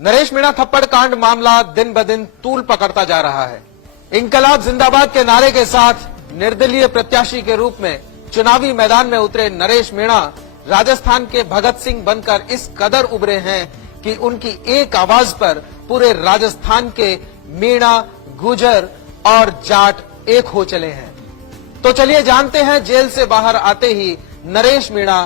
नरेश मीणा थप्पड़ कांड मामला दिन ब दिन तूल पकड़ता जा रहा है। इंकलाब जिंदाबाद के नारे के साथ निर्दलीय प्रत्याशी के रूप में चुनावी मैदान में उतरे नरेश मीणा राजस्थान के भगत सिंह बनकर इस कदर उभरे हैं कि उनकी एक आवाज पर पूरे राजस्थान के मीणा, गुर्जर और जाट एक हो चले हैं। तो चलिए जानते हैं जेल से बाहर आते ही नरेश मीणा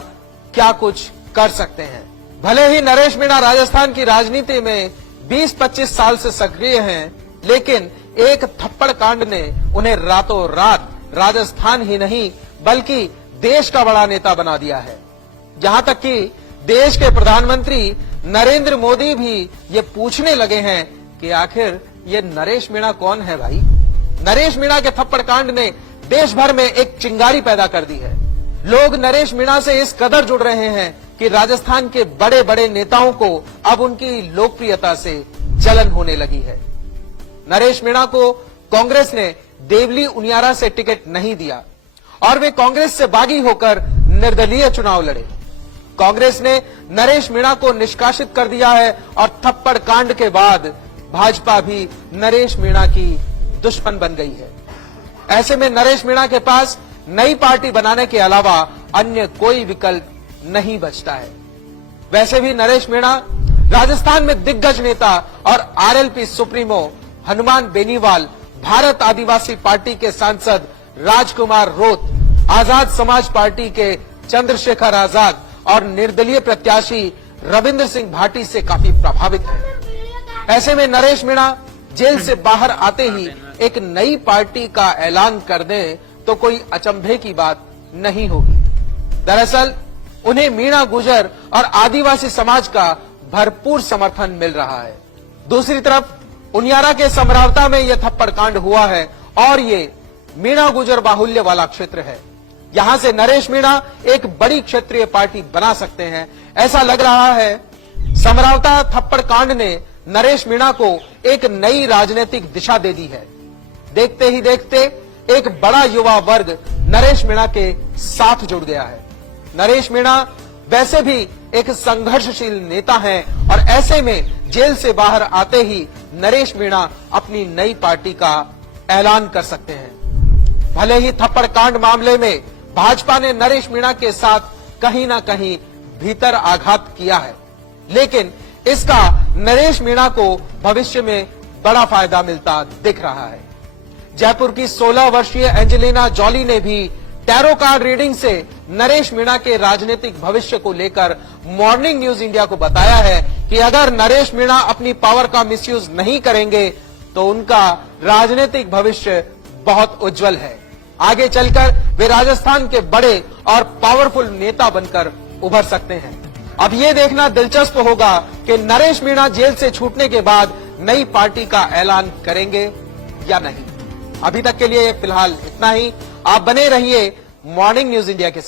क्या कुछ कर सकते हैं। भले ही नरेश मीणा राजस्थान की राजनीति में 20-25 साल से सक्रिय हैं, लेकिन एक थप्पड़ कांड ने उन्हें रातों रात राजस्थान ही नहीं बल्कि देश का बड़ा नेता बना दिया है। यहां तक कि देश के प्रधानमंत्री नरेंद्र मोदी भी ये पूछने लगे हैं कि आखिर ये नरेश मीणा कौन है भाई। नरेश मीणा के थप्पड़ कांड ने देश भर में एक चिंगारी पैदा कर दी है। लोग नरेश मीणा से इस कदर जुड़ रहे हैं कि राजस्थान के बड़े बड़े नेताओं को अब उनकी लोकप्रियता से जलन होने लगी है। नरेश मीणा को कांग्रेस ने देवली उनियारा से टिकट नहीं दिया और वे कांग्रेस से बागी होकर निर्दलीय चुनाव लड़े। कांग्रेस ने नरेश मीणा को निष्कासित कर दिया है और थप्पड़ कांड के बाद भाजपा भी नरेश मीणा की दुश्मन बन गई है। ऐसे में नरेश मीणा के पास नई पार्टी बनाने के अलावा अन्य कोई विकल्प नहीं बचता है। वैसे भी नरेश मीणा राजस्थान में दिग्गज नेता और आरएलपी सुप्रीमो हनुमान बेनीवाल, भारत आदिवासी पार्टी के सांसद राजकुमार रोत, आजाद समाज पार्टी के चंद्रशेखर आजाद और निर्दलीय प्रत्याशी रविंद्र सिंह भाटी से काफी प्रभावित है। ऐसे में नरेश मीणा जेल से बाहर आते ही एक नई पार्टी का ऐलान कर दें तो कोई अचंभे की बात नहीं होगी। दरअसल उन्हें मीणा, गुर्जर और आदिवासी समाज का भरपूर समर्थन मिल रहा है। दूसरी तरफ उनियारा के समरावता में यह थप्पड़ कांड हुआ है और ये मीणा गुर्जर बाहुल्य वाला क्षेत्र है। यहां से नरेश मीणा एक बड़ी क्षेत्रीय पार्टी बना सकते हैं। ऐसा लग रहा है समरावता थप्पड़ कांड ने नरेश मीणा को एक नई राजनीतिक दिशा दे दी है। देखते ही देखते एक बड़ा युवा वर्ग नरेश मीणा के साथ जुड़ गया है। नरेश मीणा वैसे भी एक संघर्षशील नेता हैं और ऐसे में जेल से बाहर आते ही नरेश मीणा अपनी नई पार्टी का ऐलान कर सकते हैं। भले ही थप्पड़ कांड मामले में भाजपा ने नरेश मीणा के साथ कहीं ना कहीं भीतर आघात किया है, लेकिन इसका नरेश मीणा को भविष्य में बड़ा फायदा मिलता दिख रहा है। जयपुर की 16 वर्षीय एंजेलिना जॉली ने भी टैरो कार्ड रीडिंग से नरेश मीणा के राजनीतिक भविष्य को लेकर मॉर्निंग न्यूज इंडिया को बताया है कि अगर नरेश मीणा अपनी पावर का मिसयूज नहीं करेंगे तो उनका राजनीतिक भविष्य बहुत उज्जवल है। आगे चलकर वे राजस्थान के बड़े और पावरफुल नेता बनकर उभर सकते हैं। अब ये देखना दिलचस्प होगा कि नरेश मीणा जेल से छूटने के बाद नई पार्टी का ऐलान करेंगे या नहीं। अभी तक के लिए फिलहाल इतना ही। आप बने रहिए मॉर्निंग न्यूज इंडिया के साथ।